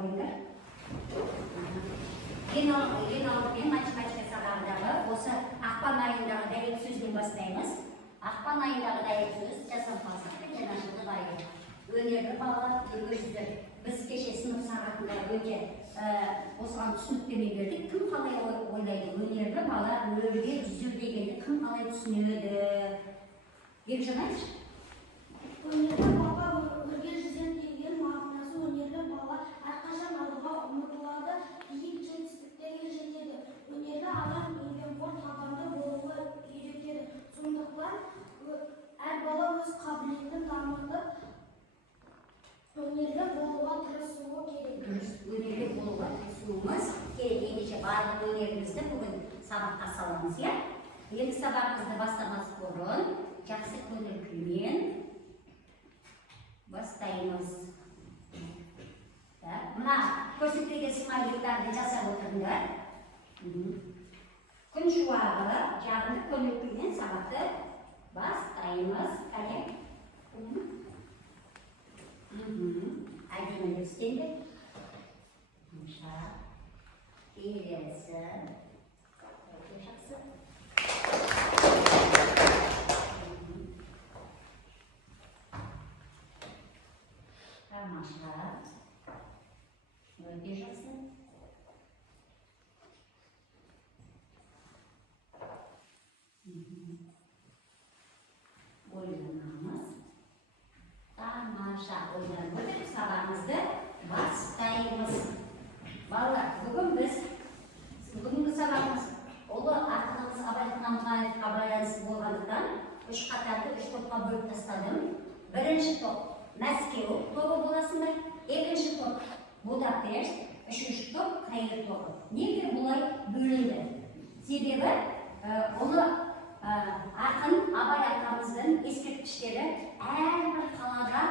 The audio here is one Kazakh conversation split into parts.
қойыңдар. Ең алдымен математика сабағындағы осы ақпан айындағы дәйек сөзден бастаймыз. Ақпан айындағы дәйек сөз жасампаздық пен жанашырлық айы. Өнерлі бала, өгіздер. Біз кеше сынып сағатында өте осыған түсініктеме бердік. Кім қалай ойлайды? Өнерлі бала өрге жүзу дегенді кім қалай түсінеді? Бекжан айтшы. Өнерлі бала өрге жүзеді деген мағынасы өнерлі бала әрқашан алға ұмтылады, биік жетістіктерге жетеді. Өнерлі адам еңбекқор табанды болуға үйретеді. Сондықтан әр бала өз қабілетін дамытып өнерлі болуға тырысуы керек. Өнерлі болуға тырысуымыз керек. Ендеше барлық өнерімізді бүгін сабаққа саламыз, иә? Енді сабағымызды бастамас бұрын жақсы көңіл күймен бастаймыз. Мына көрсетілген смайликтарды жасап отырыңдар. Күн шуағы, жағымды көңіл күймен сабақты бастаймыз. Кәне? Әдемі істенді. Келесі. Өте жақсы. Тамаша. Өте жақсы. Ойланамыз. Тамаша ойланып отырып сабағымызды бастаймыз. Балалар, бүгінгі сабағымыз ұлы ақынымыз Абай Құнанбаевқа байланысты болғандықтан үш қатарды үш топқа бөліп тастадым. Бірінші топ Мәскеу тобы боласыңдар, екінші топ Будапешт, үшінші топ Каир тобы. Неге бұлай бөлінді? Себебі ұлы ақын Абай атамыздың ескерткіштері әрбір қалада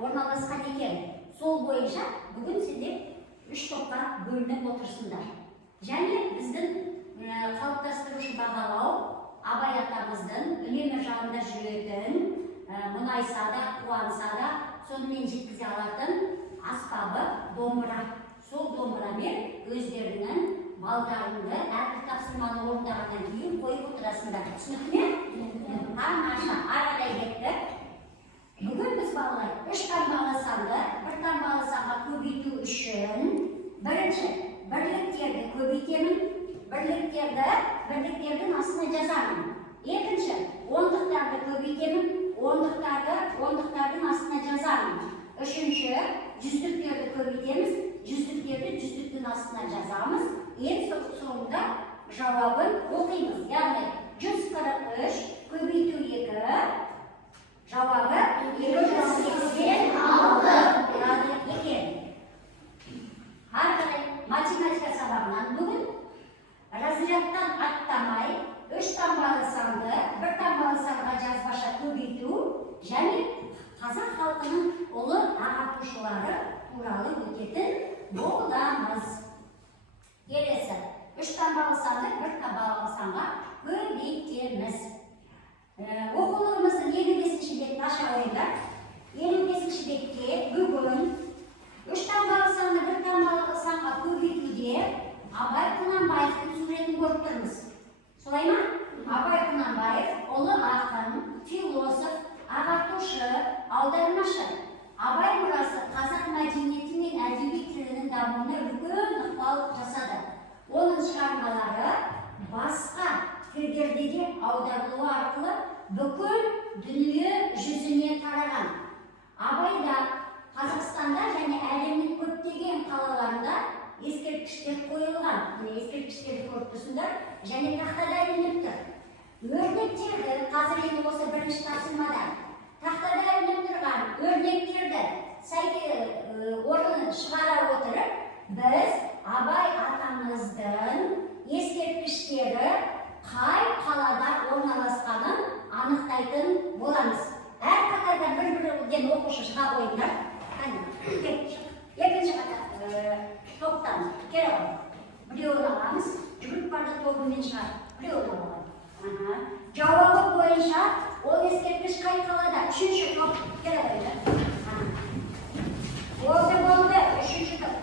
орналасқан екен. Сол бойынша бүгін сіздер үш топқа бөлініп отырсыңдар. Және біздің қалыптастырушы бағалау Абай атамыздың үнемі жанында жүретін, мұнайса да, қуанса да, сонымен жеткізе алатын аспабы домбыра. Сол домбырамен өздерінің балдарыңды әрбір тапсырманы орындағаннан кейін қойып отырасыңдар. Түсінікті ме? Тамаша, ары қарай кеттік. Бүгін біз балалар үш таңбалы санды бір таңбалы санға көбейту үшін бірінші бірліктерді көбейтемін, бірліктердің астына жазамын. Екінші ондықтарды көбейтемін, ондықтардың астына жазамын. Үшінші жүздіктерді көбейтеміз, жүздіктің астына жазамыз. Ең соңында жауабын оқимыз. Яғни 143 көбейту 2, жауабы 286 болады екен. Ары қарай математика сабағынан бүгін разрядтан аттамай үш таңбалы санды бір таңбалы санға жазбаша көбейту және қазақ халқының ұлы ағартушылары туралы өтетін боламыз. Келесі, үш таңбалы санды бір таңбалы санға көбейтеміз. Оқулығымыздың 55-ші бетін аша қойыңдар. 55-ші бетте бүгін үш таңбалы санды бір таңбалы санға көбейтуде Абай Құнанбаевтың суретін көріп тұрмыз. Солай ма? Абай Құнанбаев ұлы ақын, философ, ағартушы, аудармашы. Абай мұрасы қазақ мәдениеті мен әдеби тілінің дамуына үлкен ықпал жасады. Оның шығармалары басқа тілдерде де аударылуы арқылы бүкіл дүние жүзіне тараған. Абайда Қазақстанда және әлемнің көптеген қалаларында ескерткіштер қойылған. Ескерткіштерді көріп тұрсыңдар және тақтада ілініп тұр. Өрнектерді қазір енді осы бірінші тапсырмада тақтада ілініп тұрған өрнектерді орнын шығара отырып, біз Абай атамыздың ескерткіштері қай қалада орналасқанын анықтайтын боламыз. Әр қатардан бір-бірден оқушы шыға қойыңдар. Екінші қатар топтан келіп біреуін аламыз, группада тобымен шығар, біреуін аламыз. Жауабы бойынша ол ескерткіш қай қалада? Үшінші топ келіп қойыңдар. Осы болды, үшінші топ.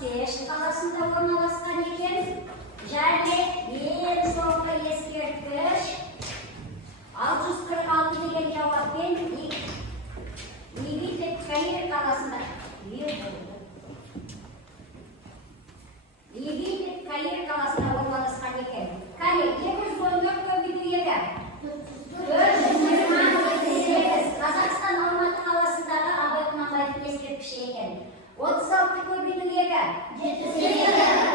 65 қаласында орналасқан екен. Және ең соңғы ескерткіш 646 деген жауаппен Египет Каир қаласында. Египет Каир қаласында орналасқан екен. Кәне 214 көбейту 2. 428 Қазақстан Алматы қаласындағы Абай Құнанбаевтың ескерткіші екен. 36 көбейту 2. 7.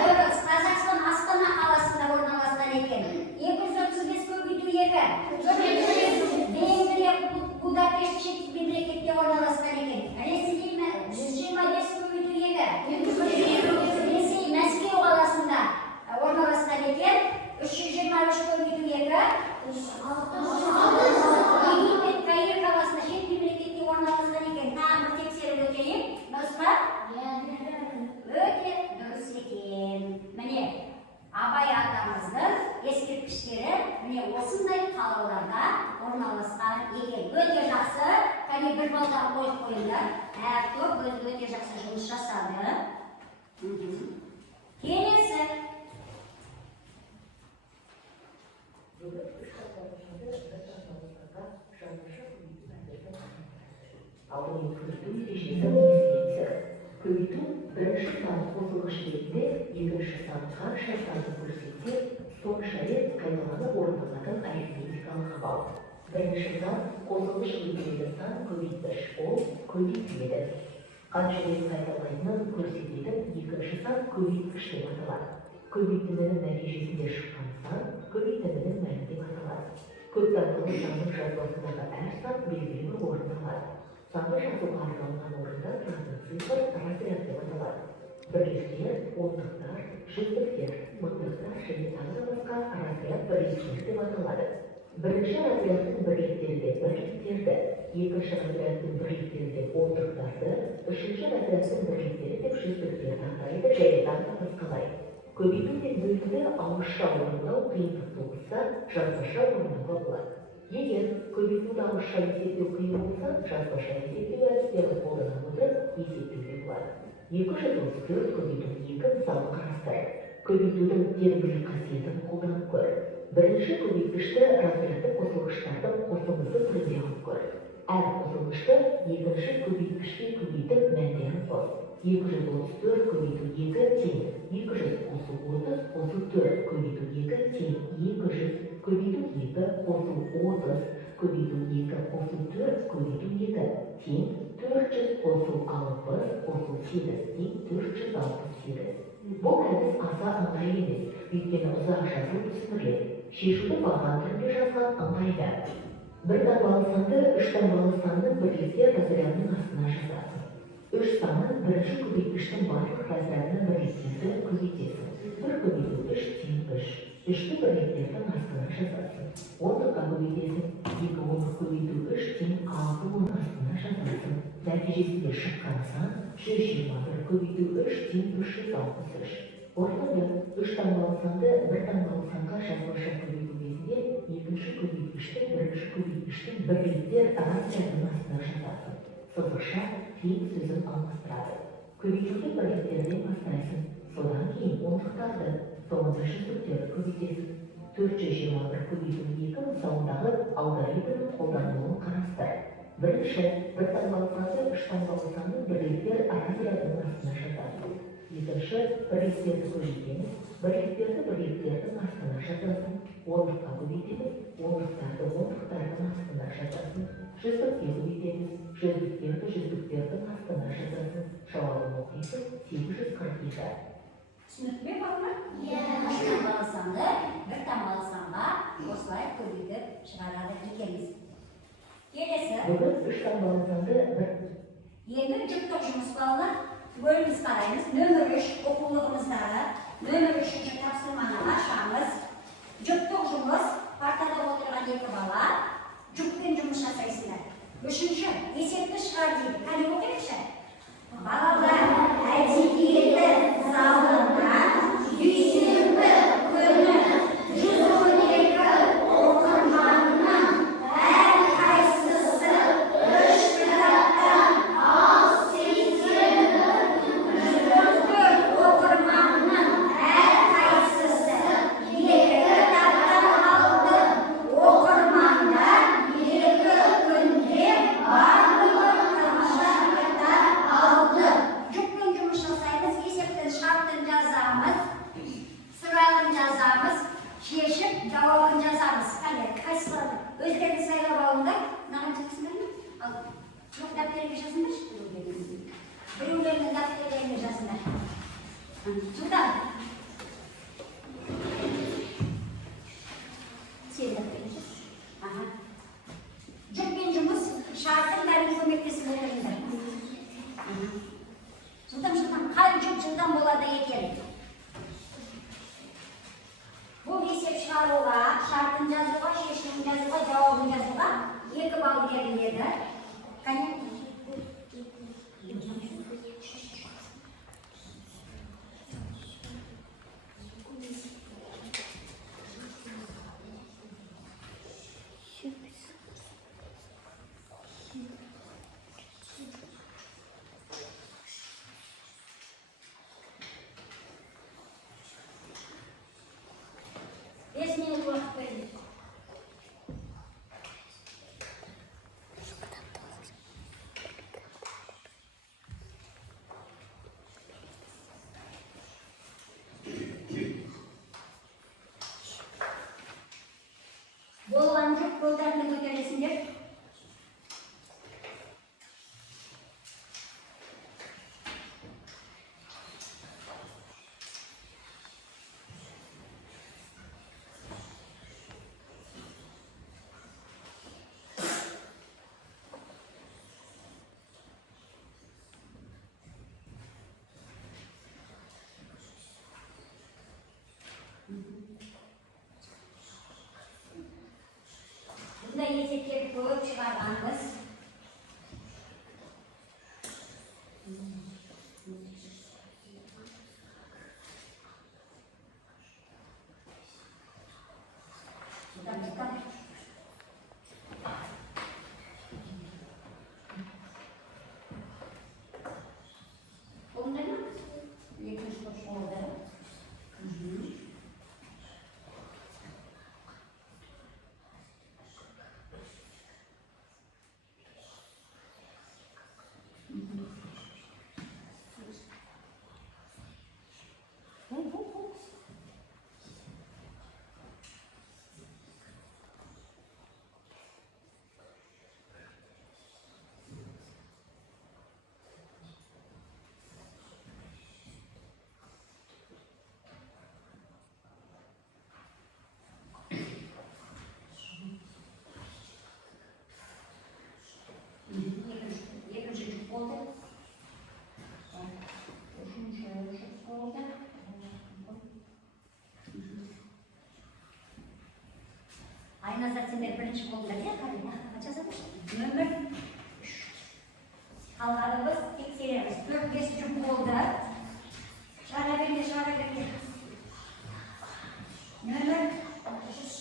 Қазақстан Астана қаласында орналасқан екен. 235 көбейту 2. 4. Венгрия Будапешт шет мемлекетте орналасқан екен. Ресей 125 көбейту 2. Ресей Мәскеу қаласында орналасқан екен. 323 көбейту 2. Египет Каир қаласында шет мемлекетте орналасқан екен. Тағы бір тексеріп өтейік. Дұрыс па? Өте дұрыс екен. Міне Абай атамыздың ескерткіштері міне осындай қалаларда орналасқан екен. Өте жақсы. Кәне бір балдар қойып қойыңдар. Әр топ өте жақсы жұмыс жасады. Келесі. Көбейту бірінші сан қосылғыш ретінде екінші сан қанша санды көрсетсе, сонша рет қайталанып орындалатын арифметикалық амал. Бірінші сан қосылғыш ретіндегі сан көбейткіш, ол көбейтіледі. Қанша рет қайталайтынын көрсететін екінші сан көбейткіш деп аталады. Көбейтіндінің нәтижесінде шыққан сан көбейтіндінің мәні деп аталады. Көп санды санның жазбасындағы әр сан белгілі бір орын алады. Санды жазуға арналған орында тұратын цифр разряд деп аталады. Бірліктер, ондықтар, жүздіктер, мыңдықтар және тағы басқа разряд бірліктер деп аталады. Бірінші разрядтың бірліктері де бірліктерді, екінші разрядтың бірліктері де ондықтарды, үшінші разрядтың бірліктері деп жүздіктерді атайды және тағы басқалай. Көбейту мен бөлуді ауызша орындау қиындық туғызса, жазбаша орындауға болады. Егер көбейтуді ауызша есептеу қиын болса, жазбаша есептеу әдістерін қолдана отырып есептеуге болады. 234 көбейту 2 мысалы қарастырайық. Көбейтудің тербелік қасиетін қолданып көр. Бірінші көбейткішті разрядты қосылғыштардың қосылысы түрінде алып көр. Әр қосылғышты екінші көбейткішке көбейтіп мәндерін қос. 234 көбейту 2 тең 200 қосу 30 қосу 4 көбейту 2 тең 200 көбейту 2 қосу 30 көбейту 2 қосу 4 көбейту 2 тең 400 қосу 60 қосу 8 тең 468. Бұл әдіс аса ыңғайлы емес, өйткені ұзақ жазу түсіндіріледі. Шешуді барған түрінде жазған ыңғайлы. Бір таңбалы санды үш таңбалы санның бірліктер разрядының астына жазасың. Үш санын бірінші көбейткіштің барлық разрядының бірліктерді көбейтесің. Бір көбейту 3 тең 3. Үшті бірліктердің астына жазасың. Ондыққа көбейтесің. 2 ондық көбейту 3 тең 6 оның астына жазасың. Нәтижесінде шыққан сан 121 көбейту 3 тең 363. Орынды үш таңбалы санды бір таңбалы санға жазбаша көбейту кезінде екінші көбейткіштің бірінші көбейткіштің бірліктер разрядының астына жазасың. Сызықша тең сөзін алмастырады. Көбейтуді бірліктерден бастайсың. Содан кейін ондықтарды, соңында жүздіктерді көбейтесің. 421 көбейту 2 мысалындағы алгоритмнің қолданылуын қарастыр. Бірінші, бір таңбалы санды үш таңбалы санның бірліктер разрядының астына жазасың. Екінші, бірліктерді көбейтеміз, бірліктердің астына жазасың. Ондыққа көбейтеміз, ондықтардың астына жазасың. Жүздікке көбейтеміз, жүздіктердің астына жазасың. Жауабын оқисың 847. Түсінікпе бар ма? Үш таңбалы санды бір таңбалы санға осылай көбейтіп шығарады екенбіз. Келесі. Бүгін үш таңбалы санды бір. Енді жұптық жұмыс балалар. Бөліміз қараймыз. Нөмір 3 оқулығымыздағы нөмір 3-ші тапсырманы ашамыз. Жұптық жұмыс, партада отырған екі бала жұппен жұмыс жасайсыңдар. Үшінші, есепті шығар дейді. Қане оқайықшы? Балалар әдебиеті залында дүйсенбі күні 112 оқырманның әрқайсысы 3 кітаптан ал 84 Bunday есептерді көп шығарғанбыз. Болмай ма? Екінші топ болды. Екінші жұп болды. Үшінші жұп болды. Айназар, сендер бірінші болдыңдар, иә, Карина? Қанша жазамыз? Нөмір 3. Қалғанымыз тексереміз. 4-5 жұп болды. Шығара берме, шығара берме. Нөмір 3.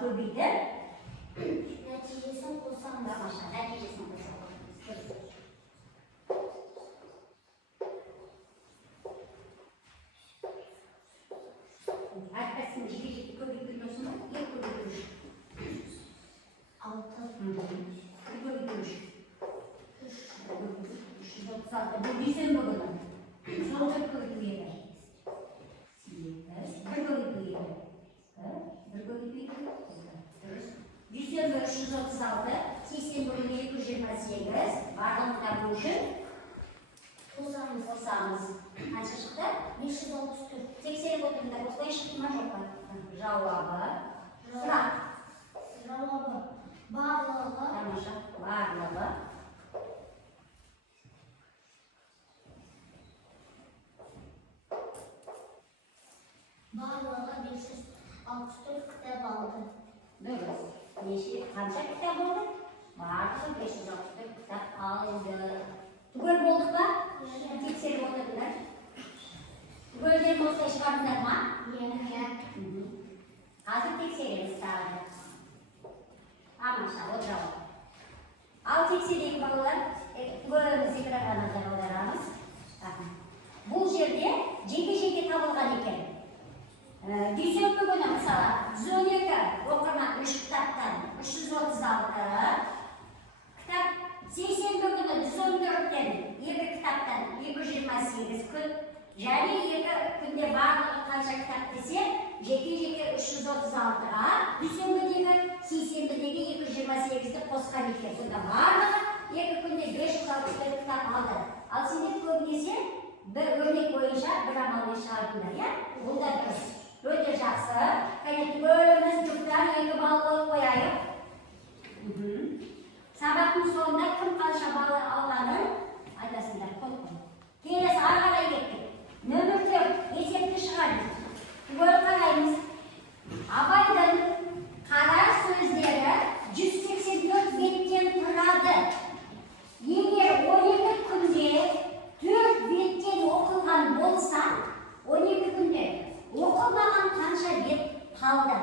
Көбейді. Нәтижесін қосамыз. Тамаша, нәтижесін қосамыз. Әрқайсының жеке-жеке көбейтілмесін ба? Екі көбейтіліш. 6. Бір көбейтіліш. 336. Бұл дүйсенбі күні. Сол бір көбейтіледі. 8. Бір көбейтіледі. Бір көбейтіледі. Дүйсенбі 336, сейсенбі күні 228, барлықтар үшін қосамыз. Қанша шықты? 564. Тексеріп отырыңдар, осылай шықты ма жоқ па? Жауабы, сұрақ. Жауабы барлығы. Тамаша, барлығы. Барлығы 564 кітап алды. Дұрыс. Неше, қанша кітап болды? Барлығы 564 кітап алды. Түгел болдық па? Тексеріп отырыңдар. Түгелден осылай шығардыңдар ма? Иә. Қазір тексереміз тағы. Тамаша, ол жауап. Ал тексерейік балалар. Түгеліміз экранға назар аударамыз. Бұл жерде жеке-жеке табылған екен. Duysenbi kuni masalan 112 o'qigan 3 kitobdan 336, kitap seshanba kuni 114 dan 2 kitobdan 228 kun, ya'ni 2 kunda barlig'i qancha kitob desa, jeki 336 ga, dushanbadagi, seshanbadagi 228 ni qo'shgan ekan. Bunda barlig'i 2 kunda 5-6 kitob oldi. Al senlar ko'pincha bir o'rnak bo'yicha bir amalga chiqardinglar, ya? Bunda durust. O'ta yaxshi. Qanday bo'lamiz, juftlar yangi ball qo'yib qo'yaylik. Sabaqning sonida kim qancha ball olganini aytasizlar, qo'yib. Kelasi orqaga ketdik. Nomer 4 esepni chiqardik. Qo'yib qaraymiz. Abaydan qara so'zlari 184 betdan turadi. Eğer 12 kunde 4 betdan o'qilgan bo'lsa, 12 kunde o'qilmagan qancha bet qoldi?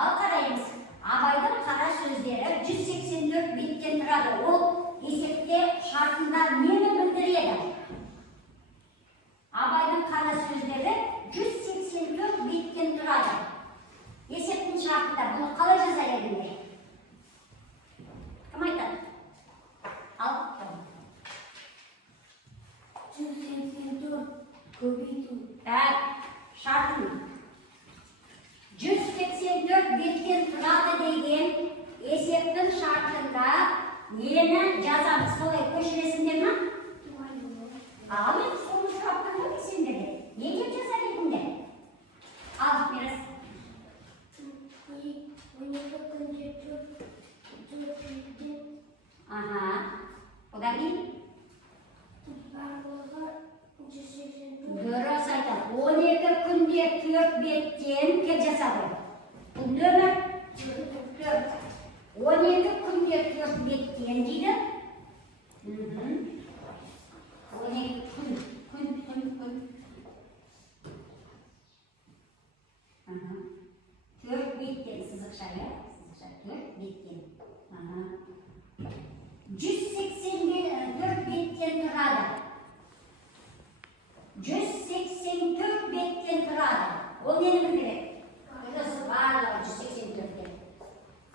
Al qaraymiz. Abaydan qara so'zlari 184 betdan turadi. O esepte şartında neni bildiradi? Abaydan qara so'zlari 184 betdan turadi. Eseptin şartında bunu qalay yazar edinglar? Kim aytadi? Al. 184 ko'paytu. Şartın 184 betdan turadi degan eseptin şartında neni yazamiz? Solay qo'shilsinlarmi? Al, so'ni so'rab turibman senlarga. Nega yazar edinglar? Al, meras. 12 kunde 4 betdan. Aha. Odan keyin Barlig'i 184. Dürüst aytadi. 12 kunde 4 betdan kim jasadi? Bu nomer 4. 12 kunde 4 betdan deydi. 12 kun. Aha. 4 betdan siziqcha, 4 betdan. Aha. 184 betdan turadi. 184 betdan turadi. O neni bildiradi? Burası barlig'i 184 dan.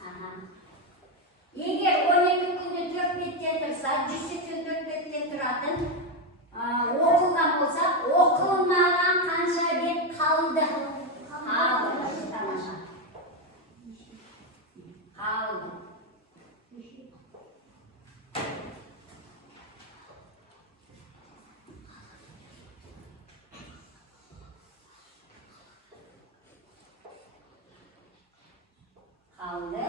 Aha. Eğer 12 kunda 4 betdan tursa, 184 betdan turadi. O'qilgan bo'lsa, o'qilmagan qancha bet qoldi? Qoldi. Tomosha. Qoldi. Aldı.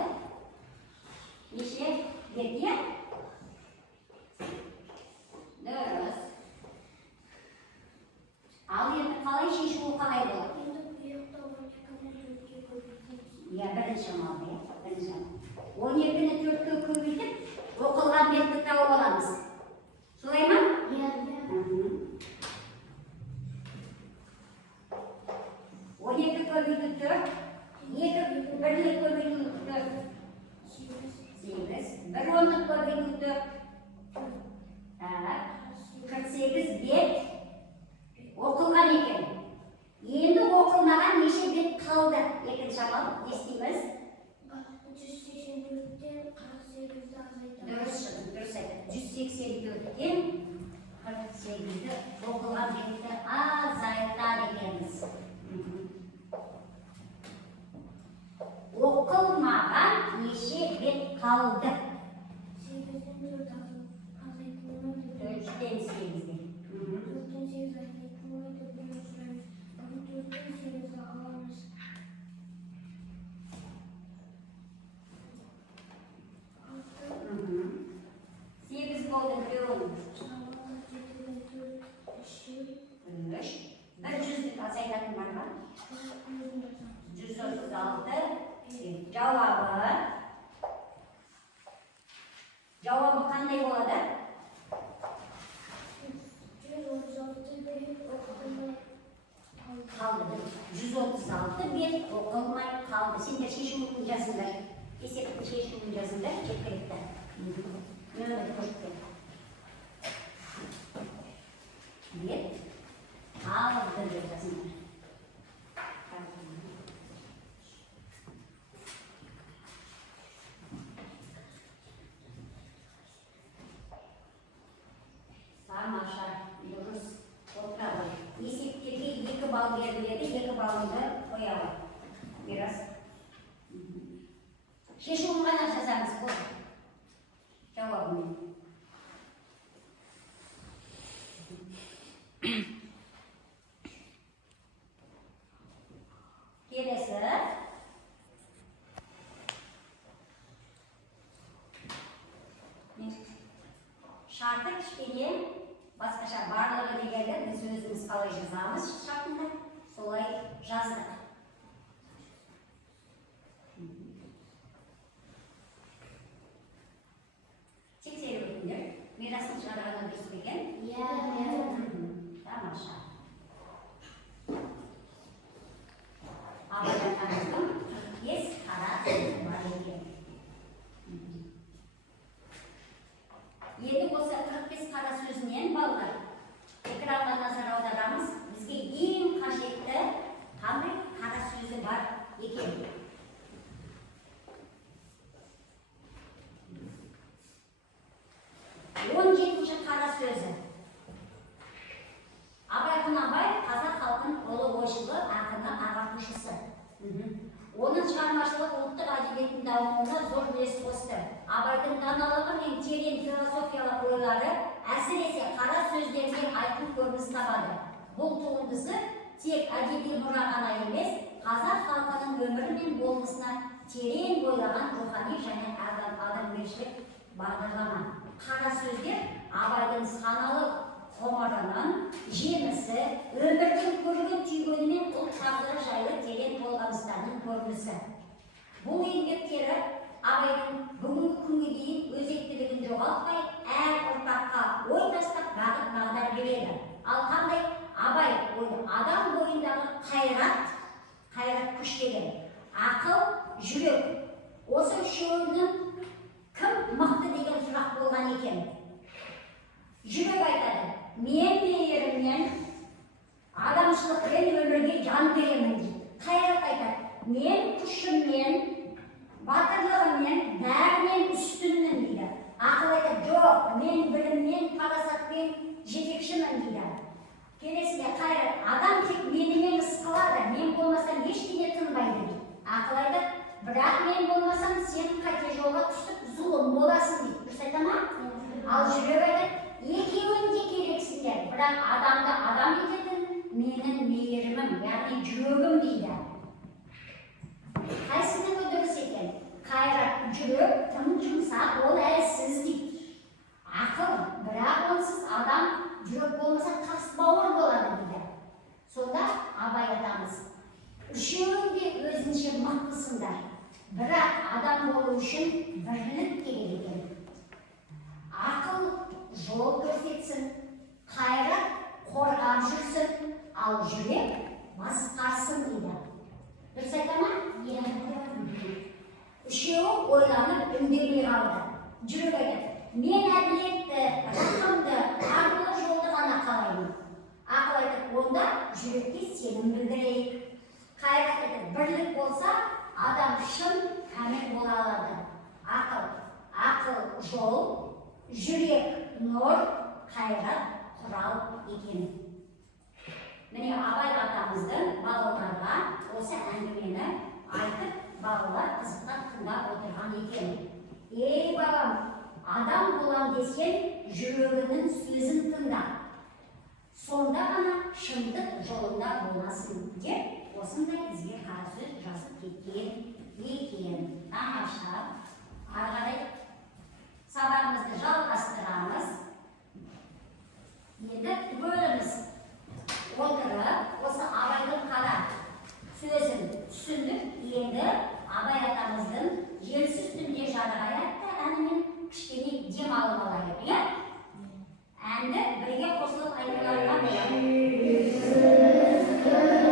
Neçe betga? Durust. Al endi qalay sheshuv qalay bo'ladi? Endi bu yoqda 12 kunde 4 ga ko'paytiramiz. Ya birinchi amalda, birinchi amal. 12 ni 4 ga ko'paytirib, o'qilgan betni topib olamiz. So'raymi? O 12 ko'paytirib 4, 2 birlik ko'paytirib 4. 8. Bir o'nlik ko'paytirib 4. 48 bet o'qilgan ekan. Endi o'qilmagan necha bet qoldi? Ikkinchi amal eshitamiz. 184 dan 48 ga azaytamiz. Durust aytadi. 184 dan 48 ga o'qilgan betni azaytar ekanmiz. O'qilmagan necha bet qoldi? 8 dan 4 azaytamiz. 4 dan 8 dan. 4 dan 8 azaytamiz deb yozamiz. 4 dan 8 ga olamiz. 8 bo'ldi, birovni. 3. Bir yuzlik azaytadi mana. 136. Javobi qanday bo'ladi? 136 bet o'qilmay Qoldi. 136 bet o'qilmay qoldi. Senlar sheshuv yozinglar. Esepni sheshuv yozinglar, cheklikda. Nima qo'shib bet qoldi deb bal berildi, 2 balını koyalım. Biraz. Şeşuğunu kadar yazarız bu. Cevabını. Kelesi. Şartı kişiliği başkaça barlığı degende biz özümüz kalay yazamız şartında solay yazdık. Çekseri ötünür. Mirasını çıkarana düşmegen. Tamam şart. Abayatamızın yes kara var ekan. Endi bo'lsa 45 qara so'zini ballar. Ekranga nazar audaramiz. Bizga eng qashiyatli qanday qara so'zi bor ekan. On yettinchi qara so'zi. Abay Qunabay Qozoq xalqining ulug' o'shig'i, aqlni ag'artuvchisi. Onun çıkarmaçılığı ulusal adabiyatın davamında zor bir postı. Abay'ın danalağı ve terin filosofiyalı oyları әсіресе қара сөздерге айтын көрініс табады. Бұл туындысы тек әдеби мұра ғана емес, қазақ халқының өмірі мен болмысына терең бойлаған рухани және адамгершілік бағдарлама. Қара сөздер Абайдың саналы ғұмырының жемісі, өмірдің көрген түйгені мен ұлт тағдыры жайлы терең толғаныстарының көрінісі. Бұл еңбектері Абайдың бүгінгі күнге дейін өзектілігін жоғалтпай, әр ұрпаққа ой тастап бағыт-бағдар береді. Ал қандай Абай адам бойындағы қайрат күш деген, ақыл, жүрек. Осы үшеуінің кім мықты деген сұрақ болған екен. Жүрек айтады, мен мейіріммен, адамшылықпен өмірге жан беремін дейді. Қайрат айтады, мен күшіммен, батырлығыммен, бәрінен үстінмін дейді. Ақыл айтады, жоқ, мен біліммен, парасатпен жетекшімін дейді. Келесіде қайрат, адам тек менімен іс қылады, мен болмасам ештеңе тынбайды дейді. Ақыл айтады, бірақ мен болмасам сен қате жолға түсіп зұлым боласың дейді. Дұрыс айта ма? Ал жүрек айтады, екеуің де керексіңдер, бірақ адамды адам ететін менің мейірімім, яғни жүрегім дейді. Қайсының дұрыс екен? Қайрат, жүрек тым жұмсақ, ол әлсіз дейді. Ақыл, бірақ онсыз адам жүрек болмаса тас бауыр болады дейді. Сонда Абай атамыз, үшеуің де өзінше мықтысыңдар, бірақ адам болу үшін бірлік керек екен. Ақыл жол көрсетсін, қайрат қорғап жүрсін, ал жүрек басқарсын дейді. Дұрыс айта ма? Үшеуі ойланып үндемей қалды. Жүрек айтады, мен әділетті, рақымды, ақылы жолды ғана қалаймын. Ақыл айтады, онда жүрекке сенім білдірейік. Қайрат айтады, бірлік болса, адам шын кәміл бола алады. Ақыл жол, жүрек нұр, қайрат құрал екен. Міне Абай атамыздың балаларға осы әңгімені айтып, балалар қызықтап тыңдап отырған екен. Ей балам, адам болам десең, жүрегінің сөзін тыңда. Сонда ғана шындық жолында боласың деп, осындай бізге қара сөз жазып кеткен екен. Тамаша. Ары қарай сабағымызды жалғастырамыз. Енді бөліміз отырып, осы Абайдың қара сөзін түсіндік. Енді Абай атамыздың желсіз түнде жарығай атты әнімен кішкене дем алып алайық, иә? Әнді бірге қосылып айтуларына болады. Thank you.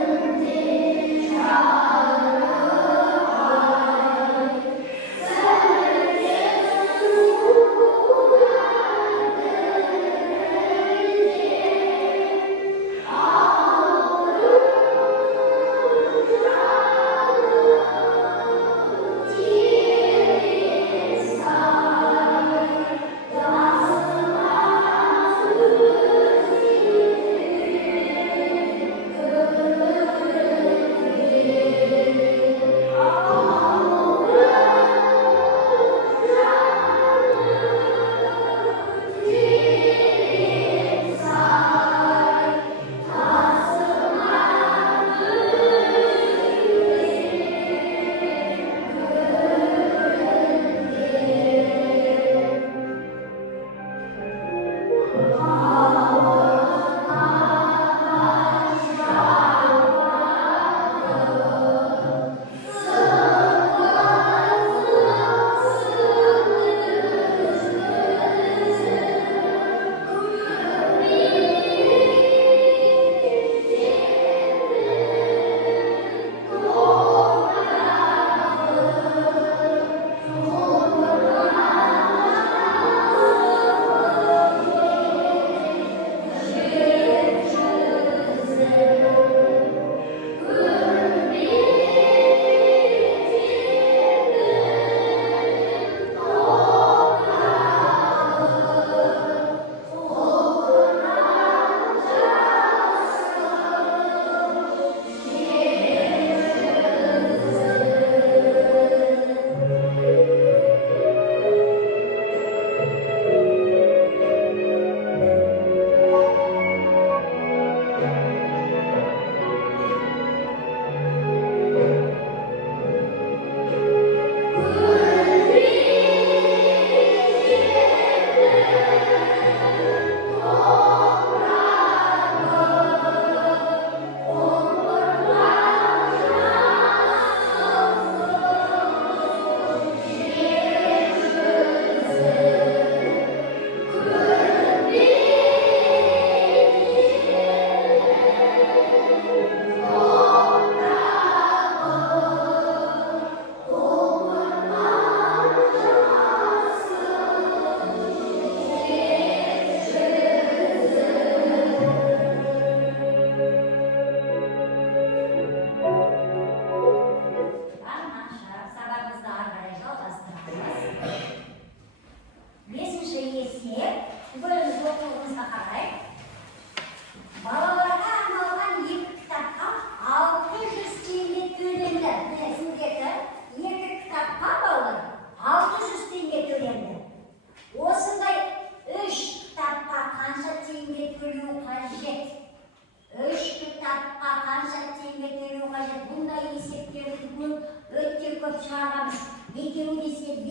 шығарамыз. 2 десе, 5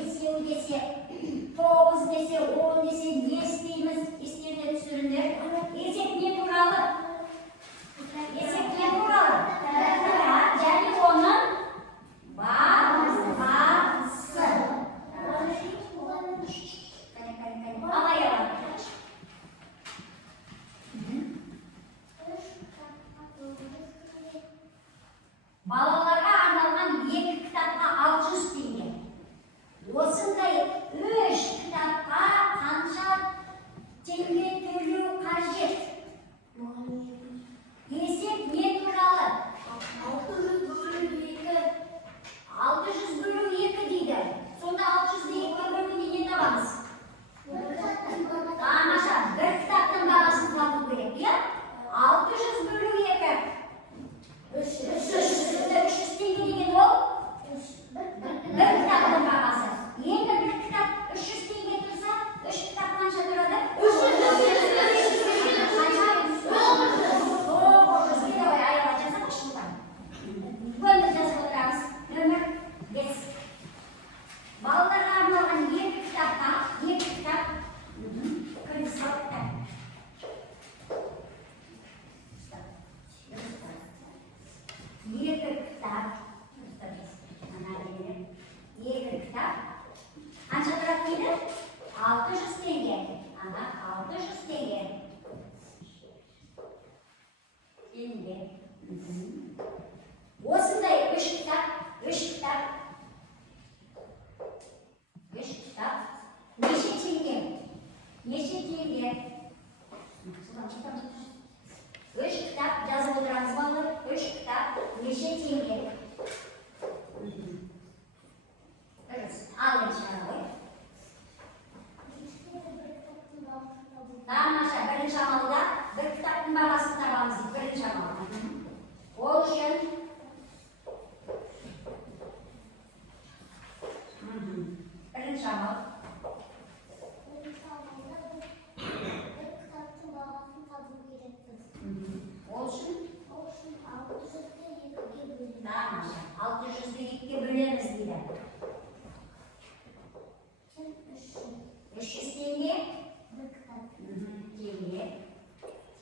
десе, 9 десе, 10 десе, не істейміз? Естеріне түсіріңдер. Есеп не туралы? Есеп не туралы? Және оның басы. Алай алай. Балаларға арналған 2 кітапқа 600 теңге. Осындай 3 кітапқа қанша теңге төлеу қажет? Есеп не туралы? 600 бөлу 2 дейді. Сонда 600-ді 2-ге бөлгенде не табамыз? Тамаша, бір кітаптың бағасын табу керек, иә? 600 бөлу 2. 300 теңге деген ол? Бір кітаптың бағасы. Енді бір кітап 300 теңге тұрса, 3 кітап қанша тұрады? 900 давай, аяла жазамыз шынған. Көмір жазып отырамыз. Нөмір 5. Балаларға арналған 2 кітапқа, 2 кітап. Күнсал кітап. 2 кітап. 2 кітап. Қанша тұрады дейді? 600 теңге. 600 теңге. Осындай 3 кітап. 3 кітап. Неше теңге? Неше теңге? 3 кітап жазып отырамыз балалар. 3 кітап неше теңге? Al şarabı. Tamamlaşa birinci amalda bir kitabın bağlasını tabağımız birinci amalda. Oluşun. Birinci amal. Oluşun. Tamamlaşa. 600'de 2'ye böleriz bile. 300 tenge. Tenge.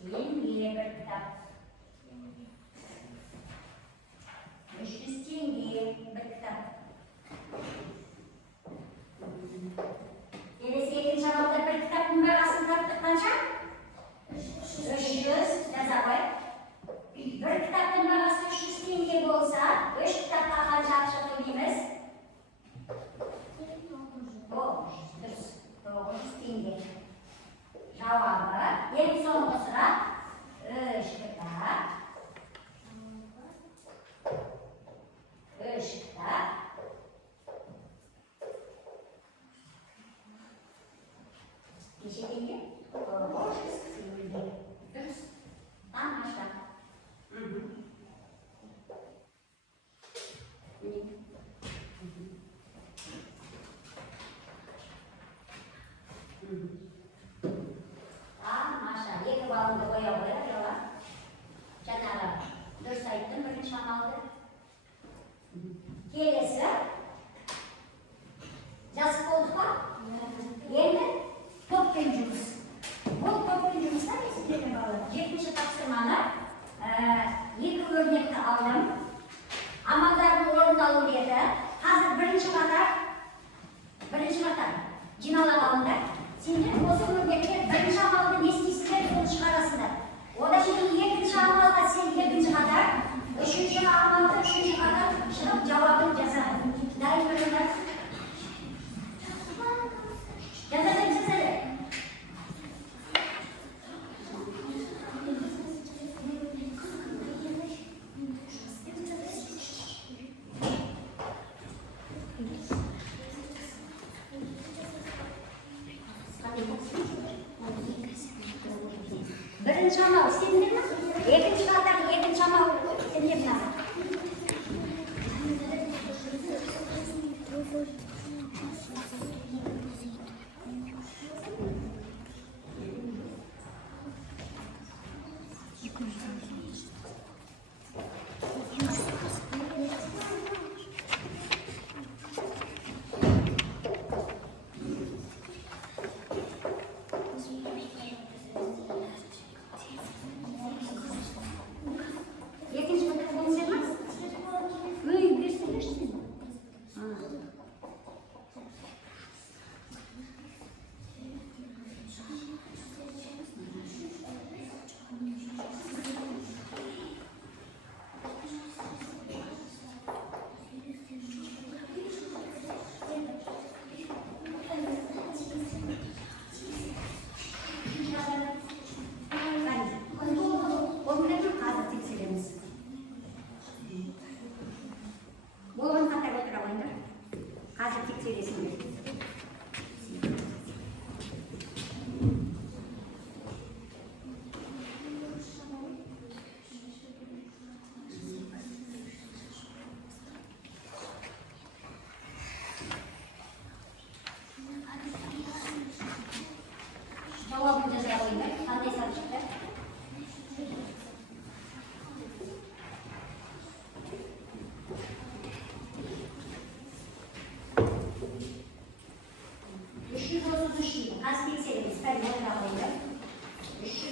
Tenge bir kitap. 300 tenge bir kitap. Gerisi 2. amalda bir kitabın bağasını taptık kaça? 300. Yazar koy. Bir kitabın bağası 300 tenge olsa, 3 kitapta kaça akşam ödeyimiz? 900 tenge. Cevabı en sonunda sıra 3 kitap. 3 kitap. Neçe tenge? 900 tenge. Dürüst. Anlaştık. Maşa, 2 balında boya yola. Canara, 4 sayıttın, 1. amaldı. Kelesi. Yazık oldu mu? Yeni top güncümüz. Bu top güncümüzden eskilerine bağlı. 70 tapsırmalar. 2 örnekte aldım. Amalların orundalı bir yerde. Hazır 1. kadar cinalar alındı. Şimdi o örnekte 1. amalda ne isteyiciler bunu çıkarasınlar. O da şimdi 2. amalda sen 2. kadar, 3. amalda 3. kadar şimdi cevabını yazar. Daim ürünler. Yazalım size. Birinci amal sende mi? 2. kadar 2. amal sende mi?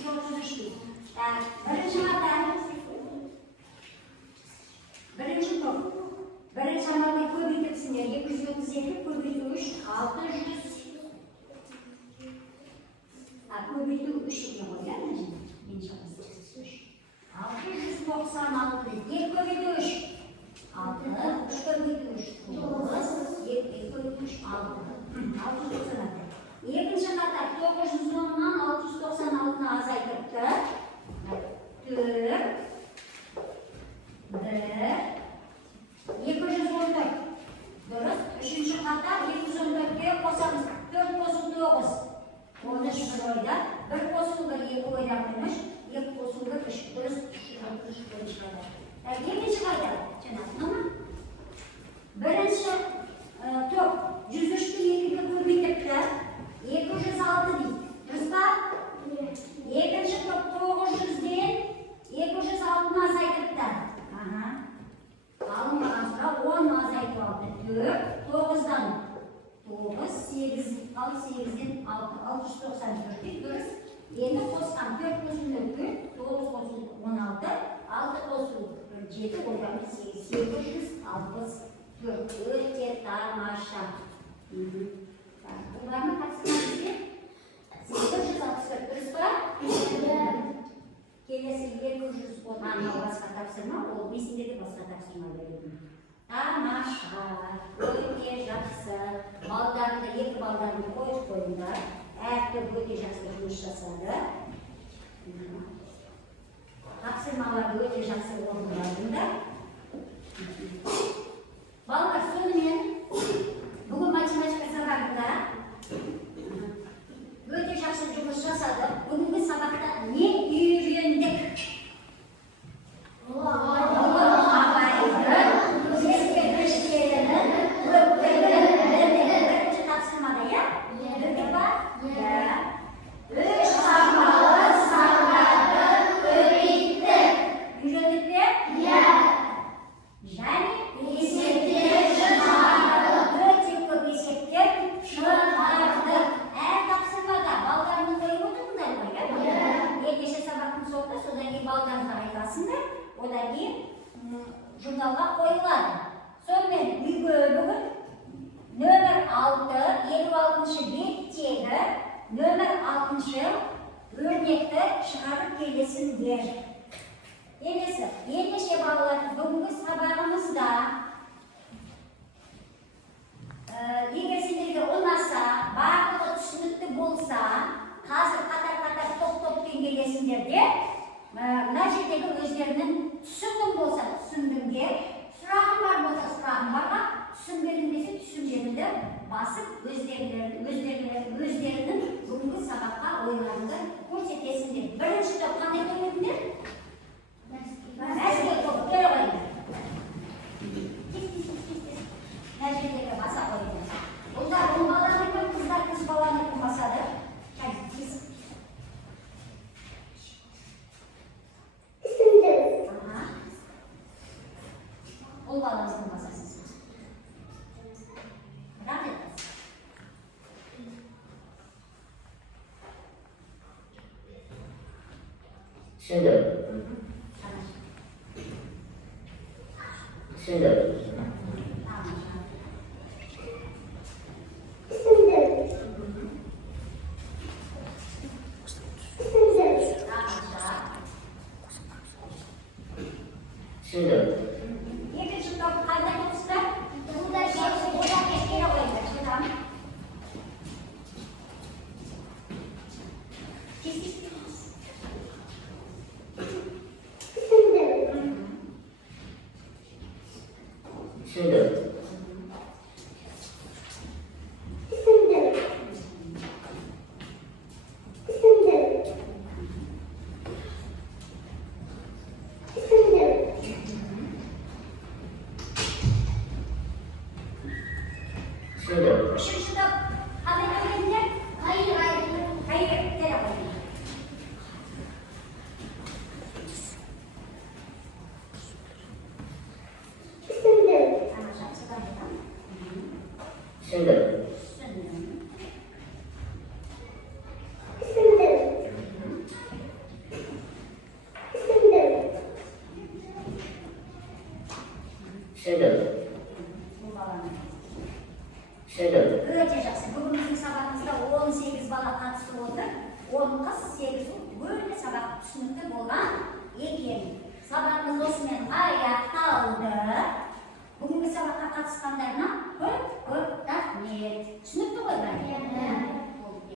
33 deydi. Birinchi marta birinchi top. Birinchi amalda ko'paytirsinga 237 ko'paytirish 600 ko'paytiruv 3 degan bo'lgan. Inshaalloh 696 2 ko'paytirish 6 3 ko'paytirish 9 7 ko'paytirish 696. Ikkinchi qator 910 dan 696 ni azaytiribdi. 4 214. Durust. Üçüncü qator 214 ga qo'shamiz. 4 qo'shib 9. 11 oyda 1 qo'shib 1 2 oyda qilmish. 2 qo'shib 1 3 durust. 63 bo'lishadi. Ikkinchi qator tushunasizmi? Birinchi top 103 ni 2 ga ko'paytiribdi. 206 deydi. Durustmi? Ikkinchi top 900 dan 206 ni azaytiribdi. Alınmağınızda 10 azaytı aldı. 4, 9'dan 9, 8, 8'den 6, 694 diyoruz. Yeni kostan 4 kosun 4, 9 kosun 16, 6 kosun 7, oradan 8, 864. Öte tamaşa. Bunlar mı kaçsınız diye? 864 dürüst var. Kelesi 700 olan başka tafsirma, o bizimde de başka tafsirma verildi. Tamaşa, öte жақсы, baldarında, екі baldarını koyup koyunda, әртүр öte жақсы жұмыс жасады. Tafsirmalar öte жақсы орындарында. Балдар, сонымен, бүгін математика сабағында öte жақсы жұмыс жасады. Бүгінгі сабақта не үйрендік? Журналға қойылады. Сонымен бүгін нөмір 6, 56-шы беттегі нөмір 6-шы өрнекті шығарып келесіңдер. Келесі, ендеше балалар, бүгінгі сабағымызда егер сендерге ұнаса, барлығы түсінікті болса, қазір қатар-қатар топ-топпен келесіңдер де, мына жердегі өздерінің түсіндім болса түсіндімге, сұрағым бар болса сұрағым барға, түсінбедім десе түсінбедімді басып өздерінің бүгінгі сабаққа ойларыңды көрсетесіңдер. Бірінші топ қандай топ едіңдер? Мәскеу топ, келе қойыңдар. Мына жердегі баса қойыңдар. Ұлдар ұл баланікі, қыздар қыз баланікі басады. Ол баламыздың басасыз. Рахмет. Түсіндім. Түсіндім. Түсіндім. Екінші топ қайда кетісті? Бұлда жетісі одан кешкене қойыңдар. Шыдам. Түсіндім. Үшінші топ қандай топ едіңдер? Қайыр, келе қойыңдар. Тамаша. Түсіндім. Bu balаны. Түсіндім. Өте жақсы. Бүгін біздің сабағымызда 18 бала қатысып отыр. 10 қыз, 8 ұл. Өте сабақ түсінікті болған екен. Сабағымыз осымен аяқталды. Бүгінгі сабаққа қатысқандарына көп рахмет. Түсінікті ғой бәрі?